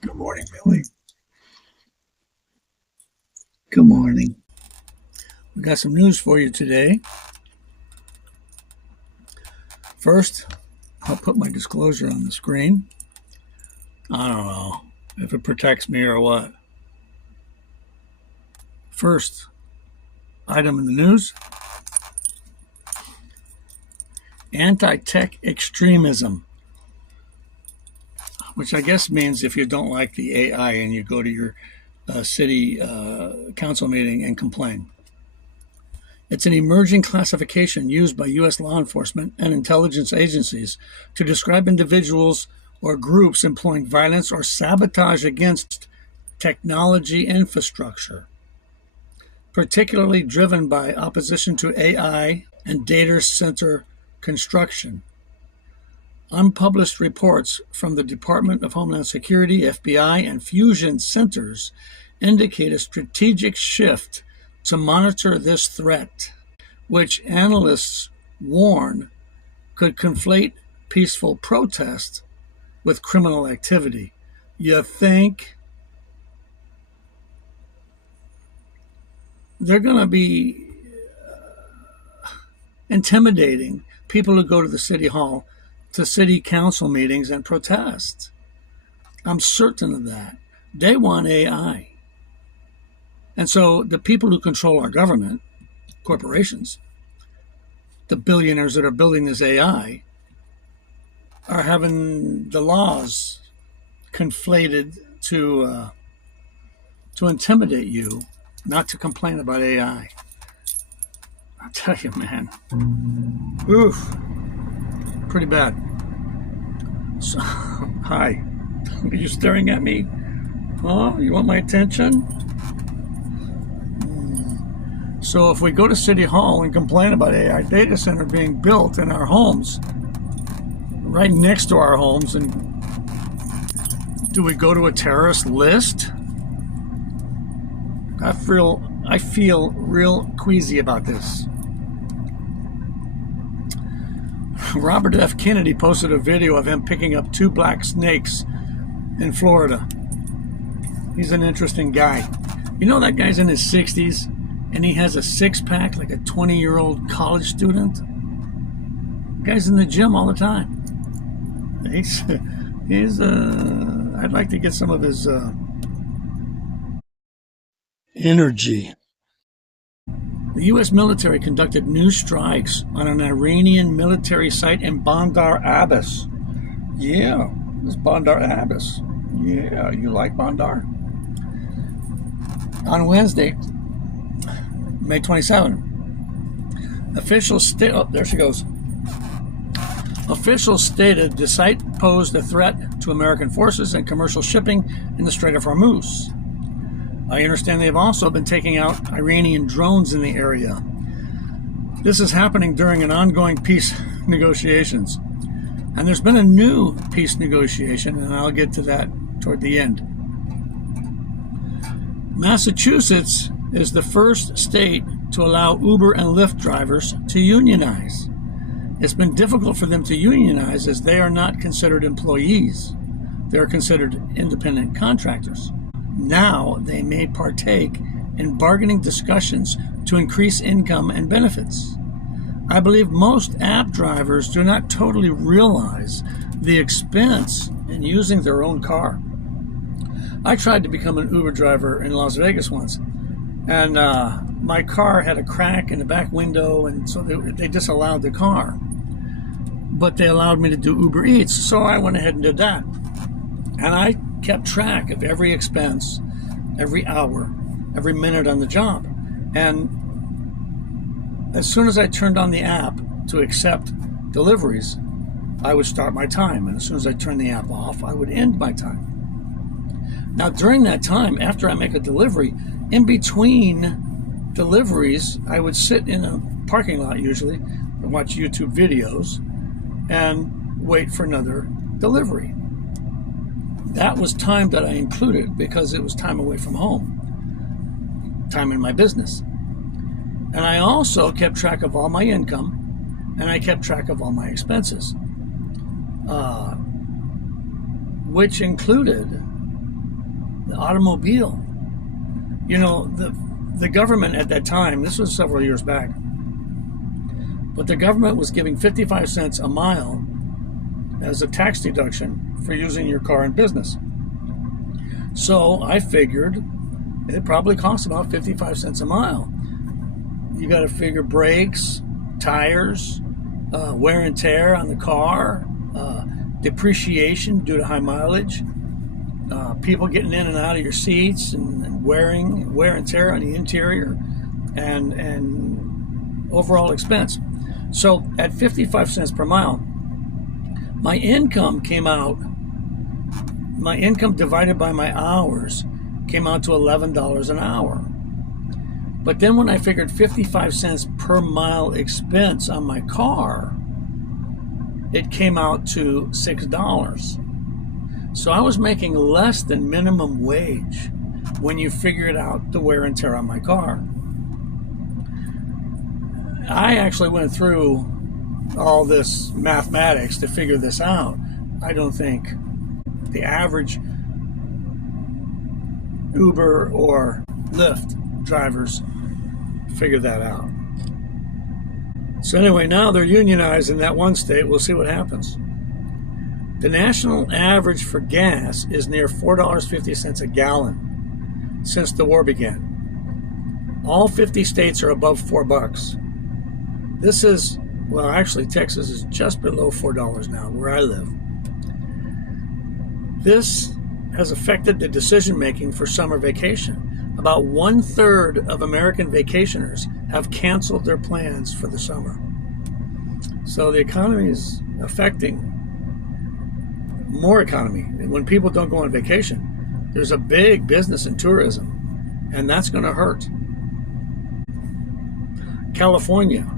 Good morning, Millie. Good morning. We got some news for you today. First, I'll put my disclosure on the screen. I don't know if it protects me or what. First item in the news: anti-tech extremism, which I guess means if you don't like the AI and you go to your city council meeting and complain. It's an emerging classification used by U.S. law enforcement and intelligence agencies to describe individuals or groups employing violence or sabotage against technology infrastructure, particularly driven by opposition to AI and data center construction. Unpublished reports from the Department of Homeland Security, FBI, and fusion centers indicate a strategic shift to monitor this threat, which analysts warn could conflate peaceful protest with criminal activity. You think they're going to be intimidating people who go to the city hall, to city council meetings and protest? I'm certain of that. They want AI. And so the people who control our government, corporations, the billionaires that are building this AI, are having the laws conflated to intimidate you, not to complain about AI. I'll tell you, man. Oof. Pretty bad. So, hi. Are you staring at me? Huh? You want my attention? So if we go to City Hall and complain about AI data center being built in our homes, right next to our homes, and do we go to a terrorist list? I feel real queasy about this. Robert F. Kennedy posted a video of him picking up 2 black snakes in Florida. He's an interesting guy. You know, that guy's in his 60s and he has a six-pack like a 20-year-old college student. The guy's in the gym all the time. I'd like to get some of his energy. The U.S. military conducted new strikes on an Iranian military site in Bandar Abbas. Yeah, this Bandar Abbas. Yeah, you like Bandar? On Wednesday, May 27, officials there she goes. Officials stated the site posed a threat to American forces and commercial shipping in the Strait of Hormuz. I understand they have also been taking out Iranian drones in the area. This is happening during an ongoing peace negotiations. And there's been a new peace negotiation, and I'll get to that toward the end. Massachusetts is the first state to allow Uber and Lyft drivers to unionize. It's been difficult for them to unionize as they are not considered employees. They are considered independent contractors. Now they may partake in bargaining discussions to increase income and benefits. I believe most app drivers do not totally realize the expense in using their own car. I tried to become an Uber driver in Las Vegas once, and my car had a crack in the back window, and so they disallowed the car. But they allowed me to do Uber Eats, so I went ahead and did that. And I kept track of every expense, every hour, every minute on the job. And as soon as I turned on the app to accept deliveries, I would start my time. And as soon as I turned the app off, I would end my time. Now, during that time, after I make a delivery, in between deliveries, I would sit in a parking lot usually and watch YouTube videos and wait for another delivery. That was time that I included because it was time away from home, time in my business. And I also kept track of all my income, and I kept track of all my expenses, which included the automobile. You know, the government at that time, this was several years back, but the government was giving 55 cents a mile as a tax deduction for using your car in business. So I figured it probably costs about 55 cents a mile. You got to figure brakes, tires, wear and tear on the car, depreciation due to high mileage, people getting in and out of your seats, and wear and tear on the interior, and overall expense. So at 55 cents per mile, my income divided by my hours came out to $11 an hour. But then when I figured 55 cents per mile expense on my car, it came out to $6. So I was making less than minimum wage when you figured out the wear and tear on my car. I actually went through all this mathematics to figure this out. I don't think the average Uber or Lyft drivers figure that out. So anyway, now they're unionized in that one state. We'll see what happens. The national average for gas is near $4.50 a gallon since the war began. All 50 states are above $4. This is, well, actually, Texas is just below $4 now, where I live. This has affected the decision-making for summer vacation. About 1/3 of American vacationers have canceled their plans for the summer. So the economy is affecting more economy. When people don't go on vacation, there's a big business in tourism, and that's going to hurt. California,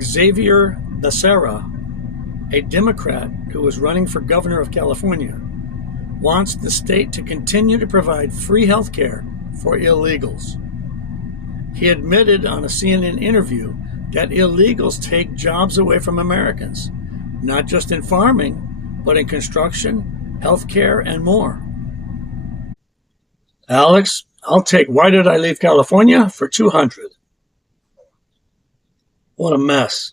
Xavier Becerra, a Democrat who is running for governor of California, wants the state to continue to provide free health care for illegals. He admitted on a CNN interview that illegals take jobs away from Americans, not just in farming, but in construction, healthcare, and more. Alex, I'll take Why Did I Leave California for 200. What a mess.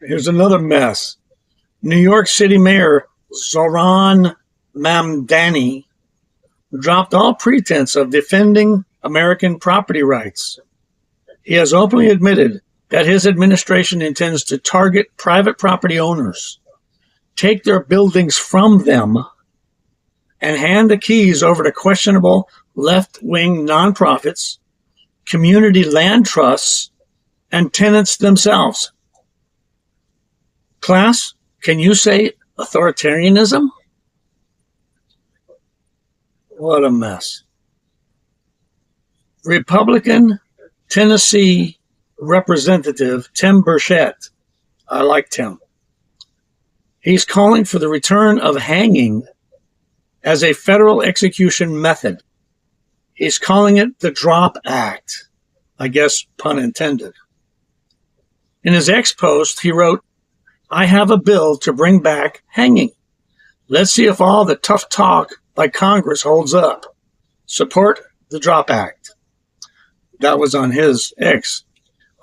Here's another mess. New York City Mayor Zohran Mamdani dropped all pretense of defending American property rights. He has openly admitted that his administration intends to target private property owners, take their buildings from them, and hand the keys over to questionable left-wing nonprofits, community land trusts, and tenants themselves. Class, can you say authoritarianism? What a mess. Republican Tennessee Representative Tim Burchett, I like Tim. He's calling for the return of hanging as a federal execution method. He's calling it the Drop Act. I guess pun intended. In his X post, he wrote, "I have a bill to bring back hanging. Let's see if all the tough talk by Congress holds up. Support the Drop Act." That was on his X.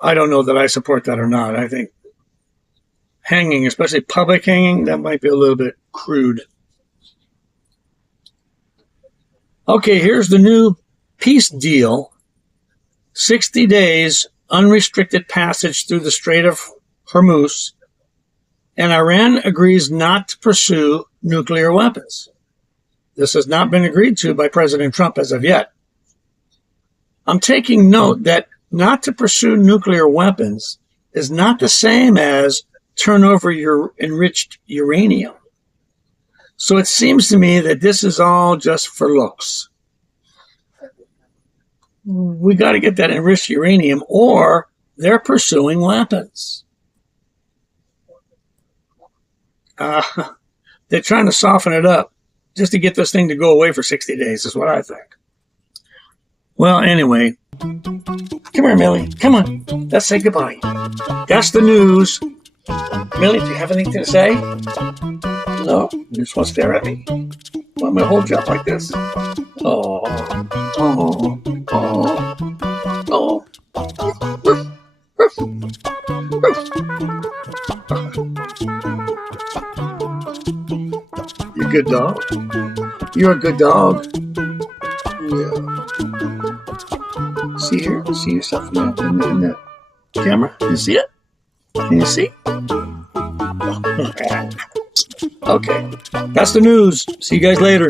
I don't know that I support that or not. I think hanging, especially public hanging, that might be a little bit crude. Okay, here's the new peace deal. 60 days unrestricted passage through the Strait of Hormuz, and Iran agrees not to pursue nuclear weapons. This has not been agreed to by President Trump as of yet. I'm taking note that not to pursue nuclear weapons is not the same as turn over your enriched uranium. So it seems to me that this is all just for looks. We got to get that enriched uranium, or they're pursuing weapons. They're trying to soften it up just to get this thing to go away for 60 days is what I think. Well, anyway, come here, Millie. Come on. Let's say goodbye. That's the news. Millie, do you have anything to say? No? You just want to stare at me? I'm gonna hold you up like this. Oh, oh, oh, oh. You're a good dog. You're a good dog. Yeah. See here? See yourself in the camera? You see it? Can you see? Okay. That's the news. See you guys later.